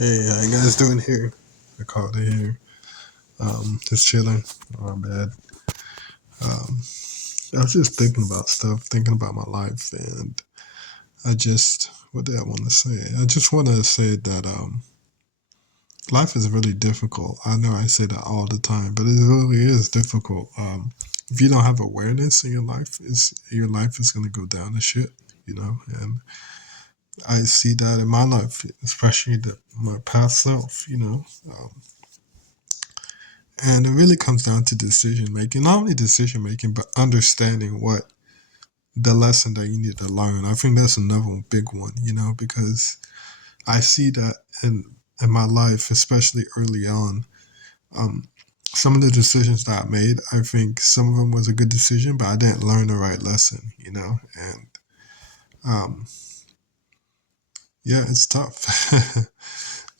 Hey, how you guys doing here? I called it here. Just chilling on my bed. Um, I was just thinking about stuff, thinking about my life, and what did I want to say? I just want to say that life is really difficult. I know I say that all the time, but it really is difficult. If you don't have awareness in your life is gonna go down the shit, you know. And I see that in my life, especially my past self, you know. And it really comes down to decision making, not only decision making, but understanding what the lesson that you need to learn. I think that's another big one, you know, because I see that in my life, especially early on. Um, some of the decisions that I made, I think some of them was a good decision, but I didn't learn the right lesson, you know, and um, yeah, it's tough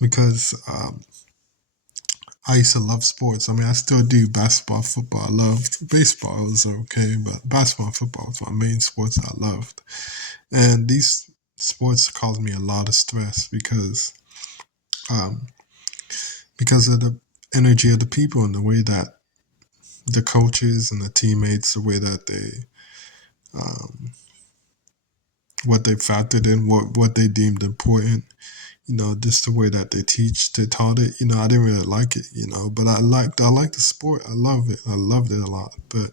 because I used to love sports. I mean, I still do basketball, football. I loved baseball. It was okay, but basketball and football was my main sports I loved. And these sports caused me a lot of stress um, because of the energy of the people and the way that the coaches and the teammates, the way that um, what they factored in, what they deemed important. You know, just the way that they taught it. You know, I didn't really like it. You know, but I liked the sport. I love it. I loved it a lot. But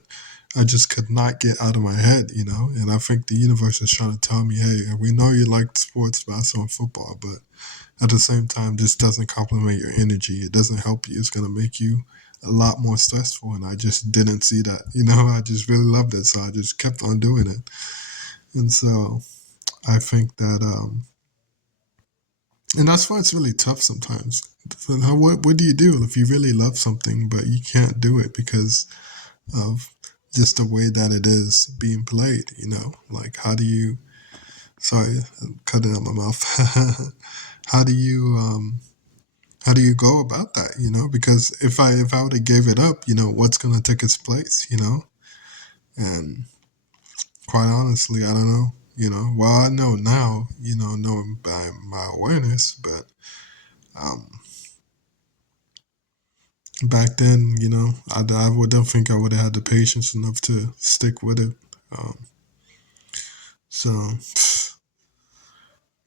I just could not get out of my head. You know, and I think the universe is trying to tell me, hey, we know you like sports, basketball, and football, but at the same time, this doesn't complement your energy. It doesn't help you. It's gonna make you a lot more stressful. And I just didn't see that. You know, I just really loved it, so I just kept on doing it. And so I think that and that's why it's really tough sometimes. What do you do if you really love something but you can't do it because of just the way that it is being played? You know, like how do you? Sorry, I'm cutting out my mouth. how do you? How do you go about that? You know, because if I would have gave it up, you know, what's gonna take its place? You know, and quite honestly, I don't know. You know, well, I know now. You know, knowing by my awareness, but um, back then, you know, don't think I would have had the patience enough to stick with it. Um, so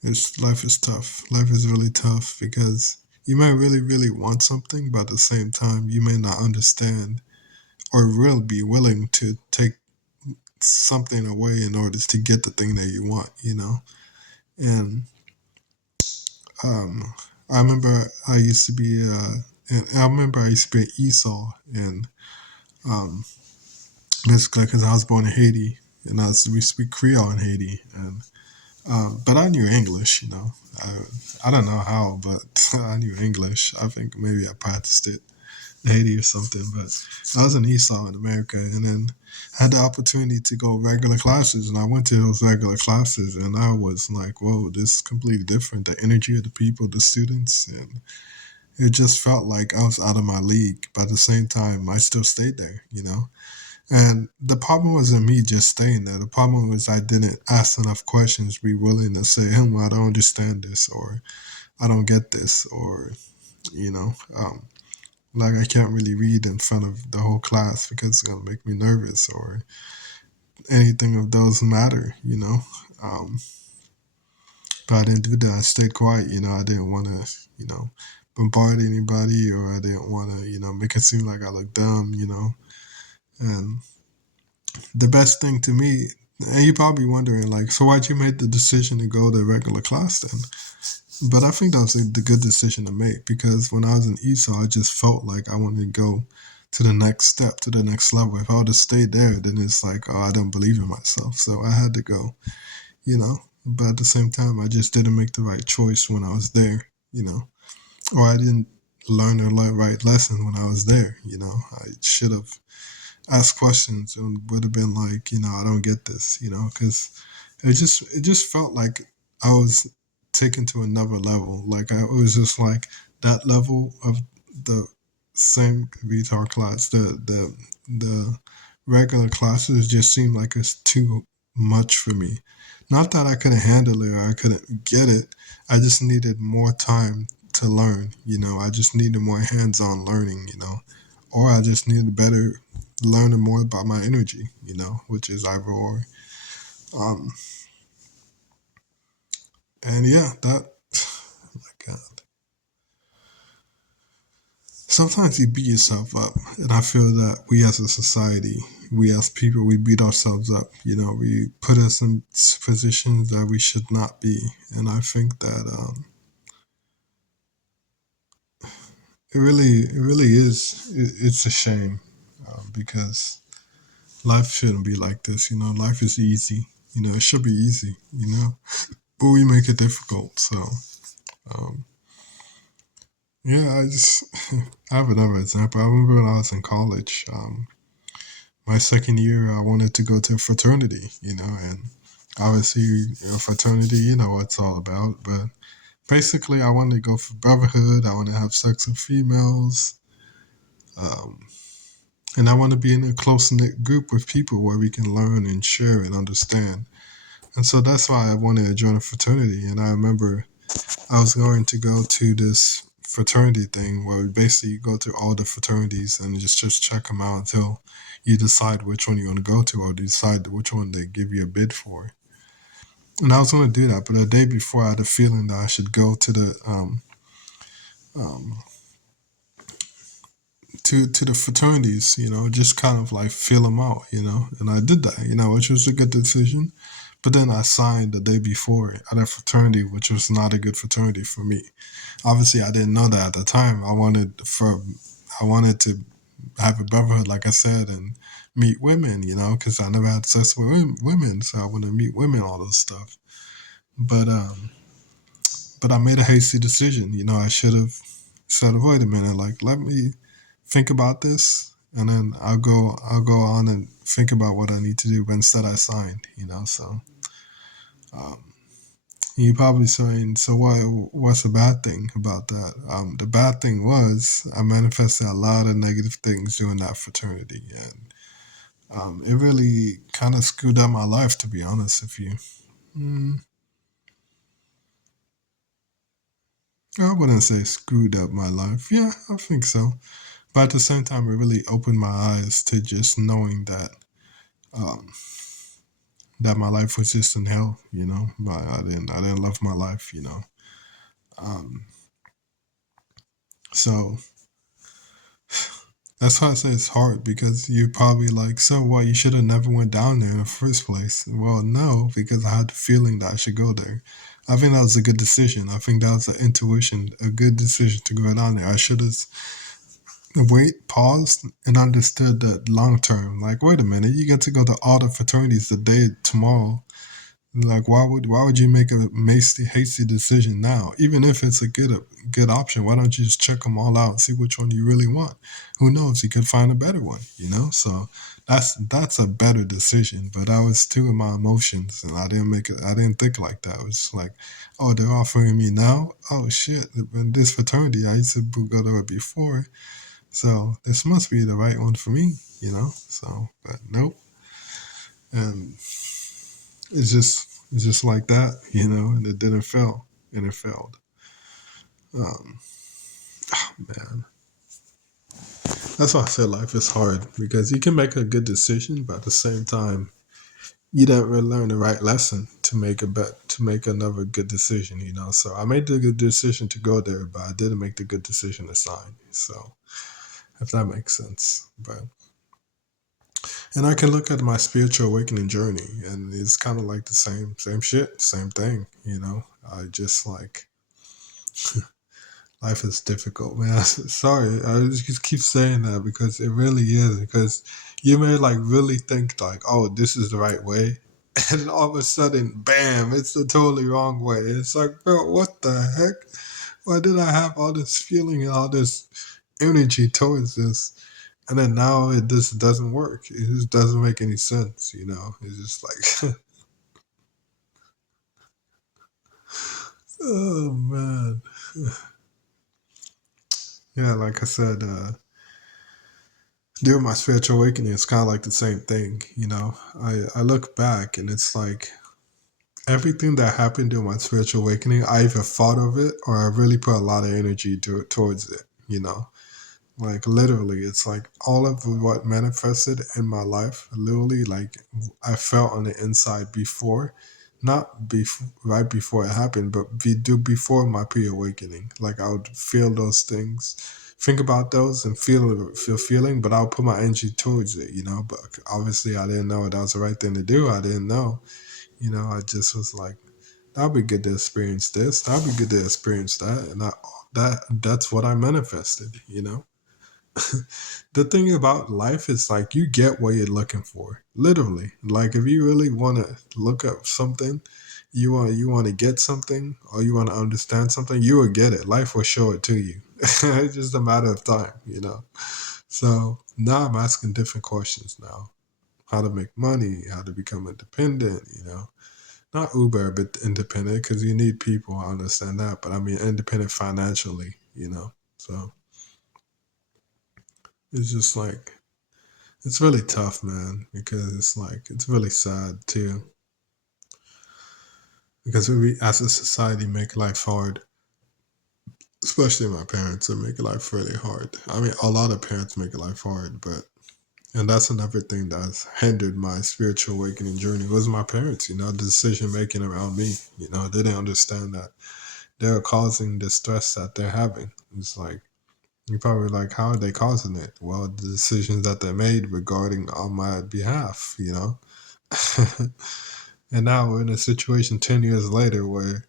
it's life is tough. Life is really tough because you might really, really want something, but at the same time, you may not understand or really be willing to take something away in order to get the thing that you want. You know, and um, I remember I used to be. And I remember I used to be an Esau, and um, basically because I was born in Haiti, and we speak Creole in Haiti, and but I knew English. You know, I don't know how, but I knew English. I think maybe I practiced it in Haiti or something. But I was an Esau in America, and then I had the opportunity to go regular classes, and I went to those regular classes, and I was like, "Whoa, this is completely different." The energy of the people, the students, and it just felt like I was out of my league. But at the same time, I still stayed there. You know, and the problem wasn't me just staying there. The problem was I didn't ask enough questions, be willing to say, well, I don't understand this, or I don't get this, or, you know, like I can't really read in front of the whole class because it's going to make me nervous, or anything of those matter, you know. Um, but I didn't do that. I stayed quiet, you know. I didn't want to, you know, bombard anybody, or I didn't want to, you know, make it seem like I look dumb, you know. And the best thing to me, and you're probably wondering, like, so why'd you make the decision to go to regular class then? But I think that was the good decision to make because when I was in Esau, I just felt like I wanted to go to the next step, to the next level. If I would have stayed there, then it's like, oh, I don't believe in myself. So I had to go, you know. But at the same time, I just didn't make the right choice when I was there, you know, or I didn't learn the right lesson when I was there, you know. I should have ask questions and would have been like, you know, I don't get this, you know, because it just felt like I was taken to another level. Like I it was just like that level of the same guitar class, the regular classes just seemed like it's too much for me. Not that I couldn't handle it or I couldn't get it. I just needed more time to learn. I just needed more hands-on learning. Or I just needed better learning more about my energy. Which is either or. Um, and yeah, that. My God. Sometimes you beat yourself up, and I feel that we as a society, we as people, we beat ourselves up. We put us in positions that we should not be, and I think that it really is. It's a shame because life shouldn't be like this. Life is easy. It should be easy. But we make it difficult. So um, yeah, I just I have another example. I remember when I was in college. My second year, I wanted to go to a fraternity. And obviously, fraternity, what it's all about. But basically, I wanted to go for brotherhood. I want to have sex with females. Um, and I want to be in a close knit group with people where we can learn and share and understand. And so that's why I wanted to join a fraternity. And I remember I was going to go to this fraternity thing where basically you go to all the fraternities and just check them out until you decide which one you want to go to or decide which one they give you a bid for. And I was going to do that, but the day before I had a feeling that I should go to the um, to the fraternities, just kind of like feel them out, and I did that, which was a good decision. But then I signed the day before at a fraternity, which was not a good fraternity for me. Obviously, I didn't know that at the time. I wanted to have a brotherhood, like I said, and meet women, because I never had sex with women, so I want to meet women, all this stuff. But I made a hasty decision. I should have said, "Wait a minute, like let me think about this, and then I'll go on and think about what I need to do." But instead, I signed. So um, you probably saying, so what's the bad thing about that? The bad thing was I manifested a lot of negative things during that fraternity, and it really kind of screwed up my life, to be honest with you. Mm, I wouldn't say screwed up my life. Yeah, I think so. But at the same time, it really opened my eyes to just knowing um, that my life was just in hell. I didn't love my life. Um, so that's why I say it's hard because you're probably like, so what? You should have never went down there in the first place. Well, no, because I had the feeling that I should go there. I think that was a good decision. I think that was an intuition, a good decision to go down there. I should have paused, and understood that long term. Like, wait a minute, you get to go to all the fraternities the day tomorrow. Like, why would you make a hasty decision now? Even if it's a good option, why don't you just check them all out and see which one you really want? Who knows? You could find a better one. So that's a better decision. But I was too in my emotions, and I didn't make it. I didn't think like that. It was like, oh, they're offering me now. Oh shit! In this fraternity, I used to go to it before, so this must be the right one for me. So, but nope. And it's just like that, and it didn't fail, and it failed. Um, man, that's why I said life is hard because you can make a good decision, but at the same time, you don't really learn the right lesson to make another good decision. So I made the good decision to go there, but I didn't make the good decision to sign. So if that makes sense, but and I can look at my spiritual awakening journey, and it's kind of like the same shit, same thing. I just like life is difficult, man. Sorry, I just keep saying that because it really is. Because you may like really think like, oh, this is the right way, and all of a sudden, bam, it's the totally wrong way. It's like, bro, what the heck? Why did I have all this feeling and all this energy towards this? And then now it just doesn't work. It just doesn't make any sense. It's just like, oh man, yeah. Like I said, during my spiritual awakening, it's kind of like the same thing. I look back and it's like everything that happened during my spiritual awakening, I either thought of it or I really put a lot of energy towards it, you know? Like literally, it's like all of what manifested in my life, literally, like I felt on the inside before, not right before it happened, but before my pre-awakening. Like I would feel those things, think about those, and feel feeling, but I'll put my energy towards it, you know. But obviously, I didn't know that was the right thing to do. I didn't know, you know. I just was like, that'll be good to experience this. That'll be good to experience that, and that's what I manifested, you know. The thing about life is like you get what you're looking for. Literally. Like if you really want to look up something, you want to get something or you want to understand something, you will get it. Life will show it to you. It's just a matter of time, you know. So now I'm asking different questions now. How to make money, how to become independent, you know. Not Uber, but independent because you need people. I understand that, but I mean independent financially, you know. So it's just like it's really tough, man, because it's like it's really sad too. Because we, as a society, make life hard, especially my parents. They make life really hard. I mean, a lot of parents make life hard, but and that's another thing that's hindered my spiritual awakening journey was my parents. You know, the decision making around me. You know, they didn't understand that they're causing the stress that they're having. It's like you're probably like, how are they causing it? Well, the decisions that they made regarding on my behalf. You know. And now we're in a situation 10 years later where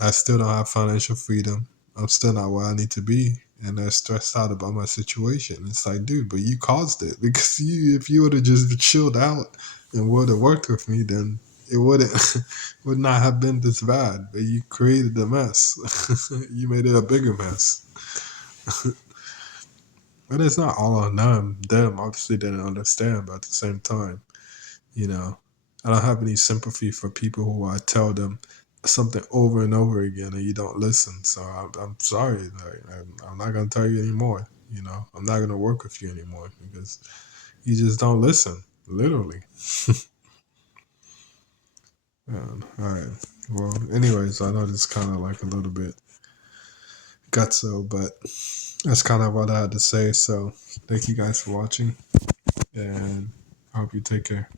I still don't have financial freedom. I'm still not where I need to be. And they're stressed out about my situation. It's like, dude, but you caused it. Because if you would have just chilled out and would have worked with me, then it wouldn't would not have been this bad. But you created the mess. You made it a bigger mess. But it's not all on them. Them obviously didn't understand, but at the same time, you know, I don't have any sympathy for people who I tell them something over and over again and you don't listen. So I'm sorry. Like, I'm not going to tell you anymore. You know, I'm not going to work with you anymore because you just don't listen. Literally. All right. Well, anyways, I know this kind of like a little bit gutso, but that's kind of what I had to say. So thank you guys for watching and I hope you take care.